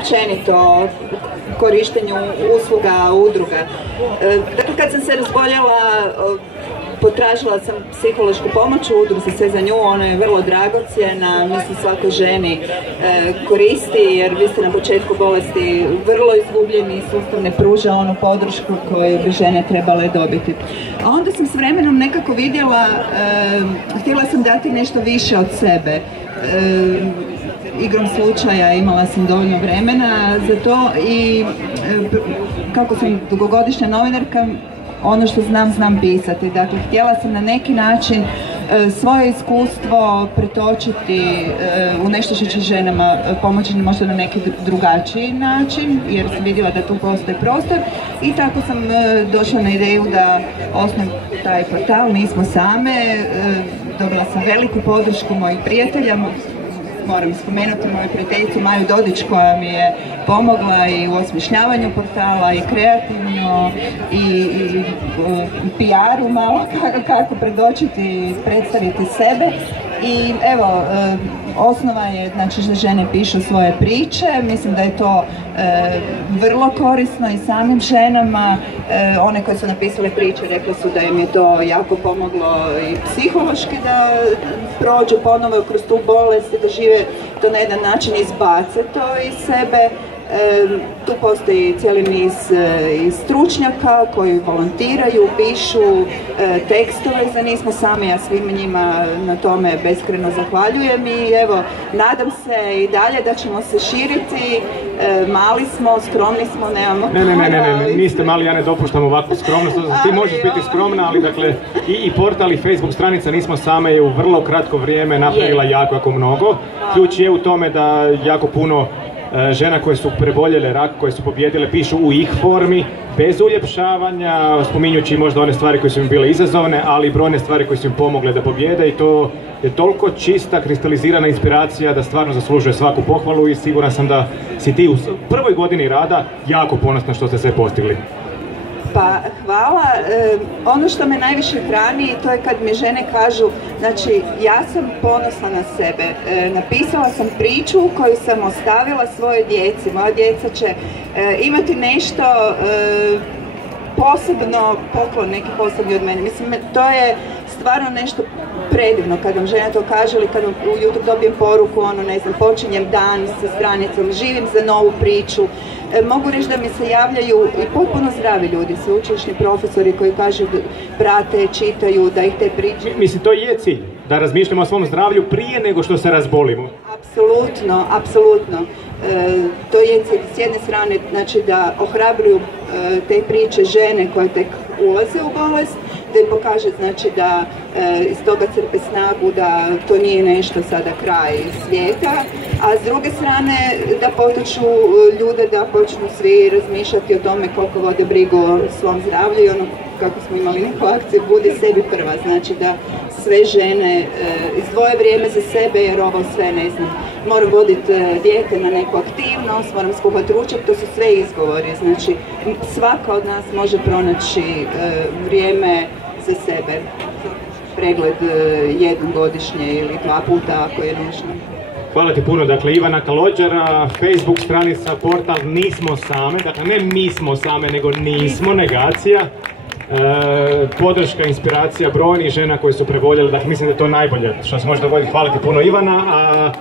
općenito o korištenju usluga udruga. Dakle, kad sam se razboljela, potražila sam psihološku pomoć u udruzi Sve za nju, ona je vrlo dragocjena, mislim svakoj ženi koristi, jer vi ste na početku bolesti vrlo izgubljeni i sustav ne pruža onu podršku koju bi žene trebale dobiti. A onda sam s vremenom nekako vidjela, htjela sam dati nešto više od sebe. Igrom slučaja imala sam dovoljno vremena za to i kako sam dugogodišnja novinarka, ono što znam pisati. Dakle, htjela sam na neki način svoje iskustvo pretočiti u nešto što će ženama pomoći možda na neki drugačiji način, jer sam vidjela da tu postoji prostor i tako sam došla na ideju da osnovim taj portal Nismo same. Dobila sam veliku podršku mojih prijatelja. Moram spomenuti moju prijateljicu Maju Dodić koja mi je pomogla i u osmišljavanju portala i kreativno i PR-u malo kako predočiti i predstaviti sebe. I evo, osnova je znači da žene pišu svoje priče, mislim da je to vrlo korisno i samim ženama. One koje su napisale priče rekli su da im je to jako pomoglo i psihološki da prođu ponovo kroz tu bolest i da žive to na jedan način, izbace to iz sebe. Tu postoji cijeli niz stručnjaka koji volontiraju, pišu tekstove za Nismo sami, a svima njima na tome beskreno zahvaljujem i evo, nadam se i dalje da ćemo se širiti. Mali smo, skromni smo, nemamo... Ne, niste mali, ja ne dopuštam ovakvu skromnost. Ti možeš biti skromna, ali dakle i portal i Facebook stranica Nismo same je u vrlo kratko vrijeme napravila jako mnogo. Ključ je u tome da jako puno žena koje su preboljele rak, koje su pobjedile, pišu u ih formi, bez uljepšavanja, spominjući možda one stvari koje su im bile izazovne, ali i brojne stvari koje su im pomogle da pobjede i to je toliko čista, kristalizirana inspiracija da stvarno zaslužuje svaku pohvalu i siguran sam da si ti u prvoj godini rada jako ponosna što ste sve postigli. Pa hvala. Ono što me najviše hrani to je kad mi žene kažu, znači ja sam ponosna na sebe, napisala sam priču koju sam ostavila svojoj djeci, moja djeca će imati nešto posebno, poklon neki posebni od mene. Mislim, to je stvarno nešto predivno kad vam žena to kaže ili kad vam ujutro dobijem poruku, ne znam, počinjem dan sa stranicom, živim za novu priču. Mogu reći da mi se javljaju i potpuno zdravi ljudi, sveučilišni profesori koji kažu da prate, čitaju, da ih te priče... Mislim, to je cilj, da razmišljamo o svom zdravlju prije nego što se razbolimo. Apsolutno. To je cilj s jedne strane, znači da ohrabruju te priče žene koje tek ulaze u bolest, da im pokaže znači da iz toga crpe snagu, da to nije nešto sada kraj svijeta, a s druge strane da potiču ljude da počnu svi razmišljati o tome koliko vode brigu o svom zdravlju i ono kako smo imali neku akciju Budi sebi prva, znači da sve žene izdvoje vrijeme za sebe jer ovo sve ne znam, moram voditi dijete na neku aktivnost, moram skuhati ručak, to su sve izgovori, znači svaka od nas može pronaći vrijeme za sebe, pregled jednom godišnje ili 2 puta ako je nužno. Hvala ti puno, dakle Ivana Kalođera, Facebook stranica, portal Nismo same, dakle ne mi smo same nego nismo, negacija. Podrška, inspiracija brojnih žena koje su preboljele, dakle mislim da je to najbolje što se može dogoditi. Hvala ti puno Ivana.